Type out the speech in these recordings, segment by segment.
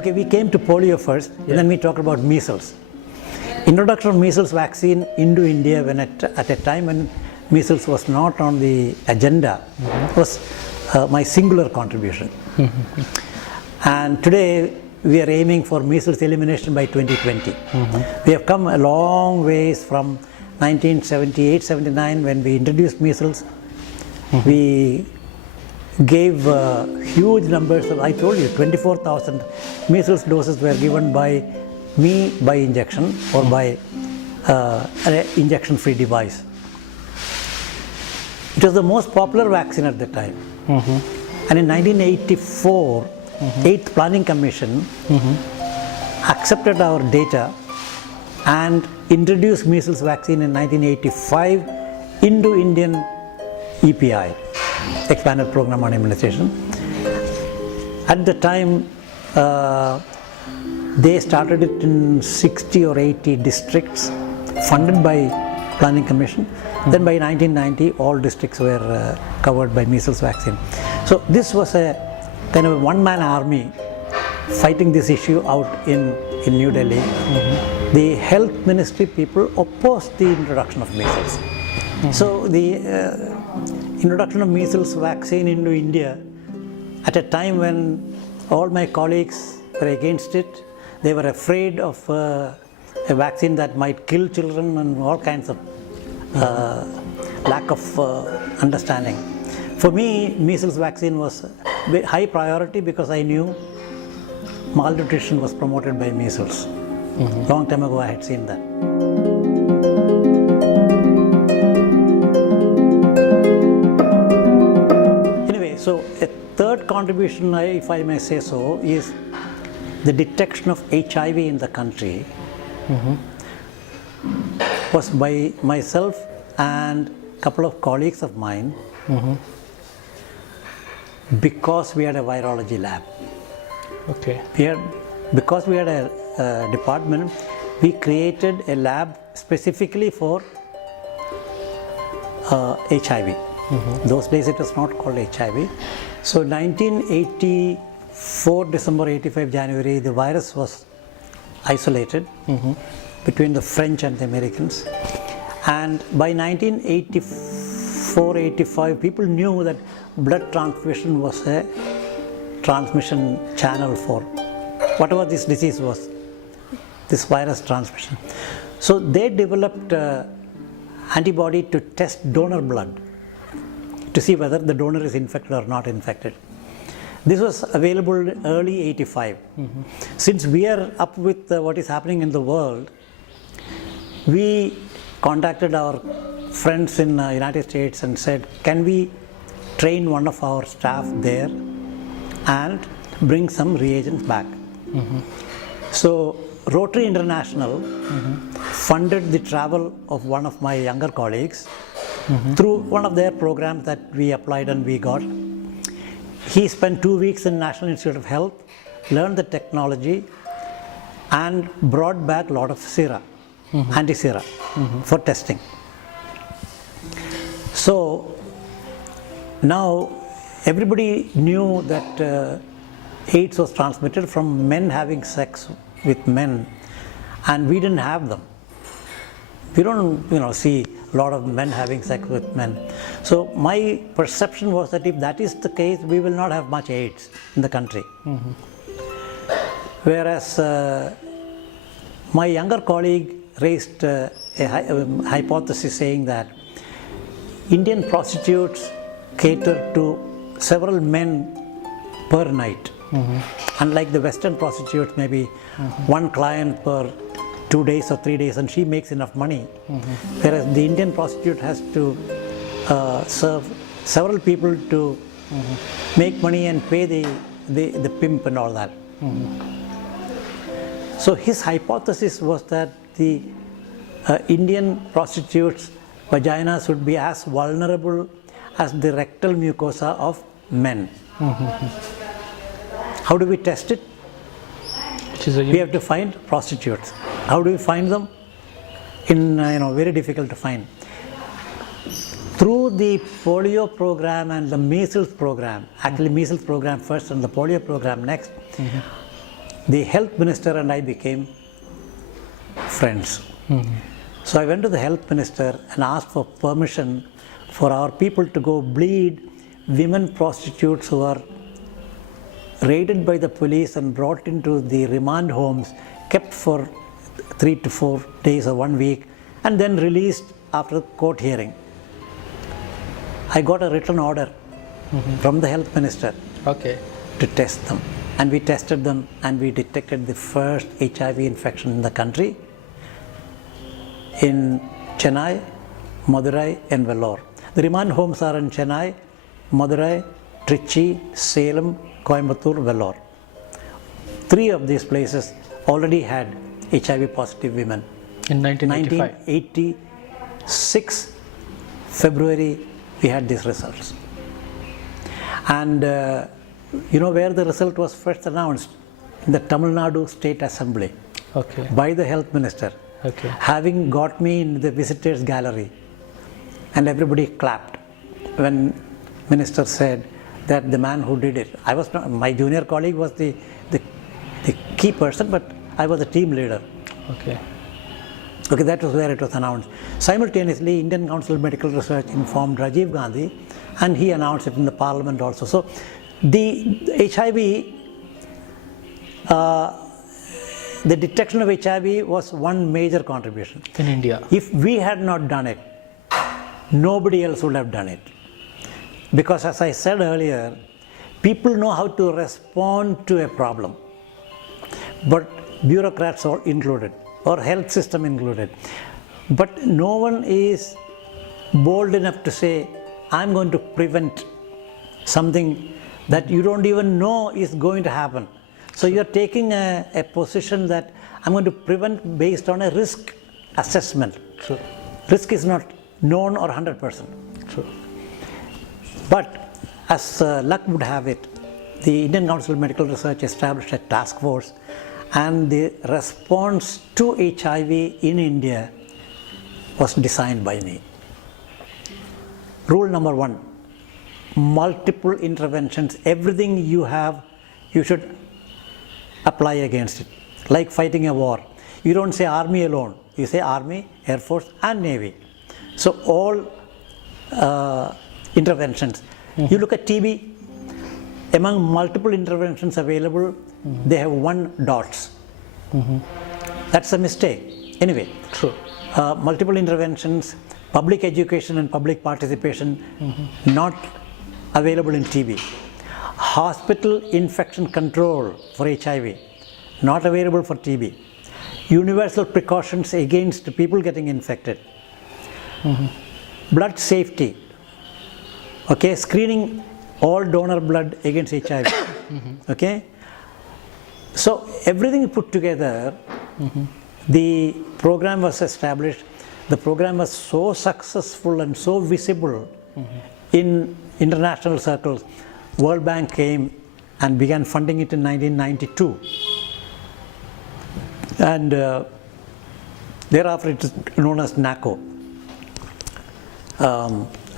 Okay, we came to polio first, and then we talked about measles. Introduction of measles vaccine into India when at a time when measles was not on the agenda was my singular contribution. And today we are aiming for measles elimination by 2020. We have come a long ways from 1978-79 when we introduced measles. We gave huge numbers of, I told you, 24,000 measles doses were given by me by injection or by an injection-free device. It was the most popular vaccine at the time. And in 1984, 8th Planning Commission accepted our data and introduced measles vaccine in 1985 into Indian EPI, Expanded Program on Immunization. At the time, they started it in 60 or 80 districts funded by Planning Commission. Then by 1990, all districts were covered by measles vaccine. So this was a kind of a one-man army fighting this issue out in New Delhi. The health ministry people opposed the introduction of measles. So the introduction of measles vaccine into India at a time when all my colleagues were against it. They were afraid of a vaccine that might kill children and all kinds of lack of understanding. For me, measles vaccine was high priority because I knew malnutrition was promoted by measles. Long time ago I had seen that. Anyway, so a third contribution, if I may say so, is the detection of HIV in the country was by myself and a couple of colleagues of mine because we had a virology lab. Okay. Because we had a department, we created a lab specifically for HIV. Those days it was not called HIV. So 1984, December, 85, January, the virus was isolated between the French and the Americans. And by 1984-85, people knew that blood transfusion was a transmission channel for whatever this disease was, this virus transmission. So they developed antibody to test donor blood to see whether the donor is infected or not infected. This was available early 85. Since we are up with what is happening in the world, we contacted our friends in the United States and said, can we train one of our staff there and bring some reagents back? So Rotary International funded the travel of one of my younger colleagues through one of their programs that we applied and we got. He spent 2 weeks in National Institute of Health, learned the technology and brought back a lot of sera, anti-sera for testing. So now everybody knew that AIDS was transmitted from men having sex with men, and we didn't have them. We don't see a lot of men having sex with men. So my perception was that if that is the case, we will not have much AIDS in the country. Whereas my younger colleague raised a hypothesis saying that Indian prostitutes cater to several men per night. Unlike the Western prostitutes, maybe one client per 2 days or 3 days, and she makes enough money. Whereas the Indian prostitute has to serve several people to make money and pay the pimp and all that. So his hypothesis was that the Indian prostitutes' vaginas would be as vulnerable as the rectal mucosa of men. How do we test it? We have to find prostitutes. How do we find them? Very difficult to find. Through the polio program and the measles program, actually measles program first and the polio program next, the health minister and I became friends. So I went to the health minister and asked for permission for our people to go bleed women prostitutes who are raided by the police and brought into the remand homes, kept for 3 to 4 days or 1 week, and then released after court hearing. I got a written order from the health minister to test them. And we tested them and we detected the first HIV infection in the country in Chennai, Madurai and Vellore. The remand homes are in Chennai, Madurai, Trichy, Salem, Coimbatore, Vellore. 3 of these places already had HIV positive women. In 1985? 1986, February, we had these results. And you know where the result was first announced? In the Tamil Nadu State Assembly by the health minister, having got me in the visitors gallery, and everybody clapped when minister said that the man who did it, I was not, my junior colleague was the key person, but I was the team leader. That was where it was announced. Simultaneously, Indian Council of Medical Research informed Rajiv Gandhi, and he announced it in the parliament also. So the HIV, the detection of HIV was one major contribution in India. If we had not done it, nobody else would have done it. Because as I said earlier, people know how to respond to a problem, but bureaucrats are included, or health system included. But no one is bold enough to say, I'm going to prevent something that you don't even know is going to happen. So you're taking a position that I'm going to prevent based on a risk assessment. Risk is not known or 100%. But as luck would have it, the Indian Council of Medical Research established a task force, and the response to HIV in India was designed by me. Rule number 1, multiple interventions. Everything you have, you should apply against it. Like fighting a war. You don't say army alone. You say army, air force and navy. So all interventions. You look at TB, among multiple interventions available, they have 1 dots. That's a mistake. Anyway, multiple interventions, public education and public participation, not available in TB. Hospital infection control for HIV, not available for TB. Universal precautions against people getting infected. Blood safety. Screening all donor blood against HIV. So everything put together, the program was established. The program was so successful and so visible in international circles. World Bank came and began funding it in 1992. And thereafter it is known as NACO,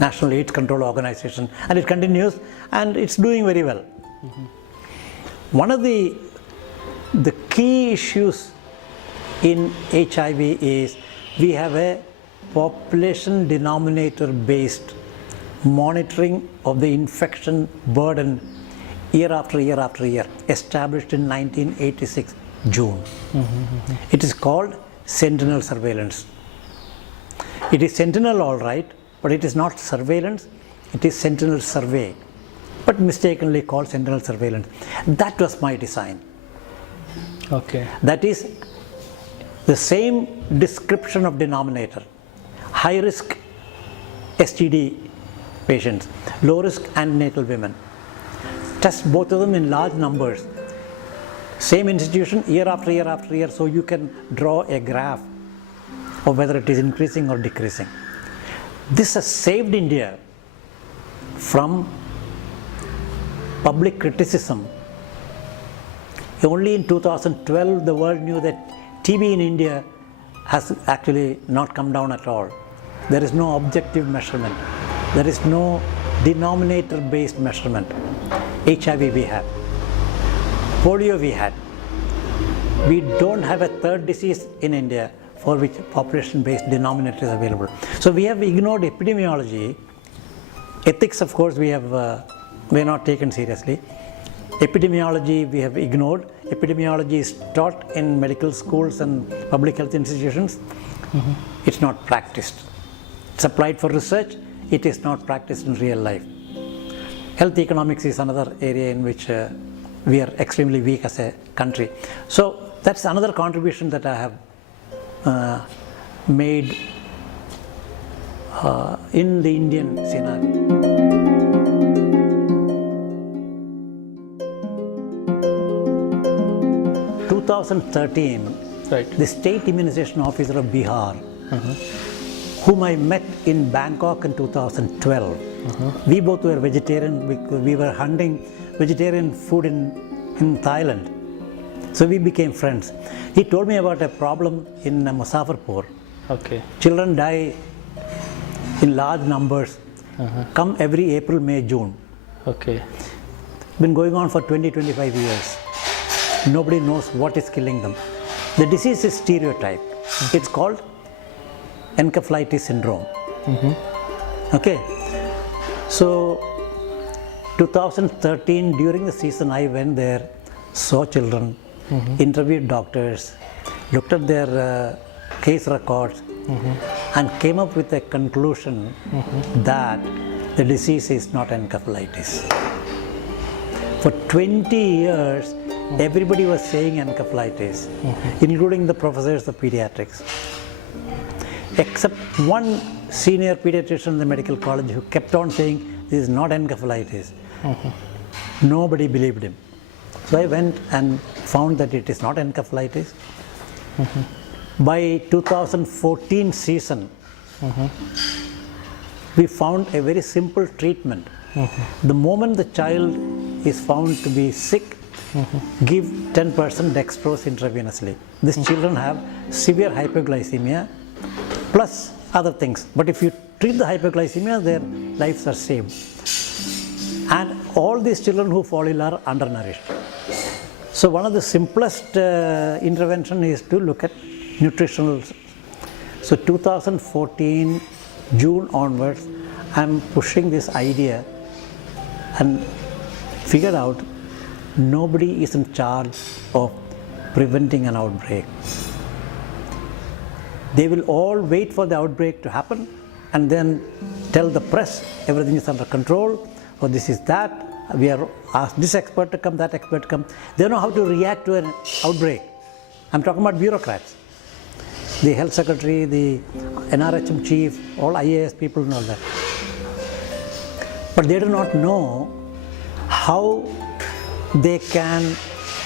National AIDS Control Organization, and it continues and it's doing very well. One of the key issues in HIV is we have a population denominator based monitoring of the infection burden year after year after year, established in 1986 June. It is called sentinel surveillance. It is sentinel all right, but it is not surveillance, it is sentinel survey, but mistakenly called sentinel surveillance. That was my design. That is the same description of denominator. High risk STD patients, low risk antenatal women. Test both of them in large numbers. Same institution year after year after year, so you can draw a graph of whether it is increasing or decreasing. This has saved India from public criticism. Only in 2012 the world knew that TB in India has actually not come down at all. There is no objective measurement. There is no denominator based measurement. HIV we had. Polio we had. We don't have a third disease in India for which population-based denominator is available. So we have ignored epidemiology. Ethics, of course, we have not taken seriously. Epidemiology we have ignored. Epidemiology is taught in medical schools and public health institutions. It's not practiced. It's applied for research. It is not practiced in real life. Health economics is another area in which we are extremely weak as a country. So that's another contribution that I have made in the Indian scenario. 2013, right. the state immunization officer of Bihar, whom I met in Bangkok in 2012. We both were vegetarian because we were hunting vegetarian food in Thailand. So we became friends. He told me about a problem in Muzaffarpur. Okay. Children die in large numbers, come every April, May, June. Okay. Been going on for 20-25 years. Nobody knows what is killing them. The disease is stereotyped. It's called encephalitis syndrome. Okay. So 2013, during the season, I went there, saw children, interviewed doctors, looked at their case records, and came up with a conclusion that the disease is not encephalitis. For 20 years, everybody was saying encephalitis, including the professors of pediatrics. Except one senior pediatrician in the medical college who kept on saying this is not encephalitis. Nobody believed him. So I went and found that it is not encephalitis. By 2014 season, we found a very simple treatment. The moment the child is found to be sick, give 10% dextrose intravenously. These children have severe hypoglycemia plus other things. But if you treat the hypoglycemia, their lives are saved. And all these children who fall ill are undernourished. So one of the simplest intervention is to look at nutritional. So 2014, June onwards, I'm pushing this idea and figured out nobody is in charge of preventing an outbreak. They will all wait for the outbreak to happen and then tell the press everything is under control, or this is that, we are asked this expert to come, that expert to come. They don't know how to react to an outbreak. I'm talking about bureaucrats. The health secretary, the NRHM chief, all IAS people and all that. But they do not know how they can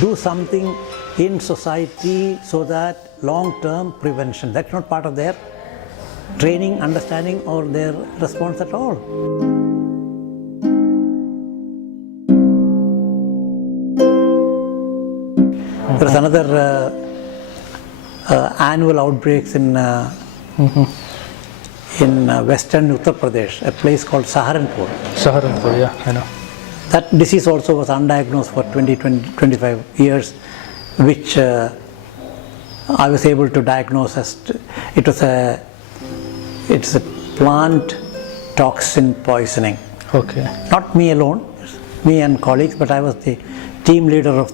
do something in society so that long-term prevention, that's not part of their training, understanding or their response at all. There is another annual outbreaks in western Uttar Pradesh, a place called Saharanpur. Saharanpur, yeah, I know. That disease also was undiagnosed for 20-25 years, which I was able to diagnose as it's a plant toxin poisoning. Okay. Not me alone, me and colleagues, but I was the team leader of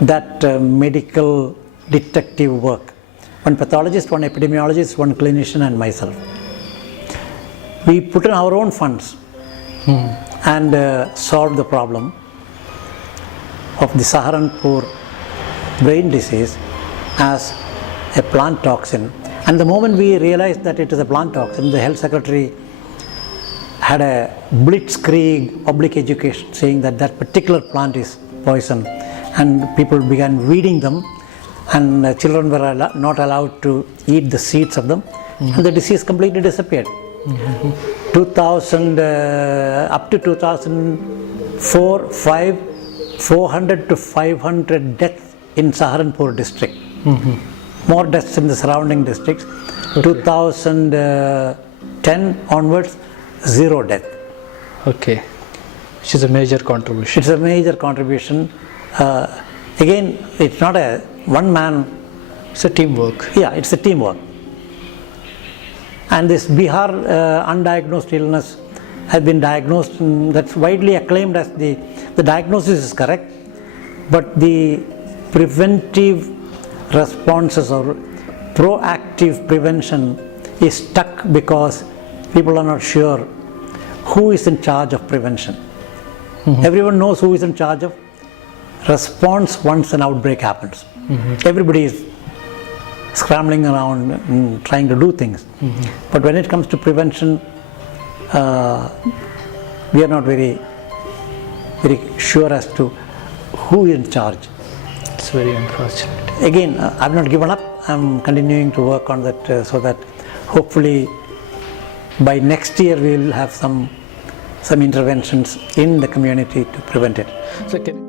that medical detective work. One pathologist, one epidemiologist, one clinician and myself. We put in our own funds and solved the problem of the Saharanpur brain disease as a plant toxin. And the moment we realized that it is a plant toxin, the health secretary had a blitzkrieg public education saying that that particular plant is poison, and people began weeding them, and children were not allowed to eat the seeds of them, and the disease completely disappeared. 2000 up to 2004, 400 to 500 deaths in Saharanpur district. More deaths in the surrounding districts. Okay. 2010 onwards, 0 death. Okay, which is a major contribution. It's a major contribution. Again, it's not a one man. It's a teamwork. Yeah, it's a teamwork. And this Bihar undiagnosed illness has been diagnosed, and that's widely acclaimed as the diagnosis is correct, but the preventive responses or proactive prevention is stuck because people are not sure who is in charge of prevention. Everyone knows who is in charge of response once an outbreak happens. Everybody is scrambling around and trying to do things. But when it comes to prevention, we are not very sure as to who is in charge. It's very unfortunate. Again, I've not given up. I'm continuing to work on that so that hopefully by next year we will have some interventions in the community to prevent it. So can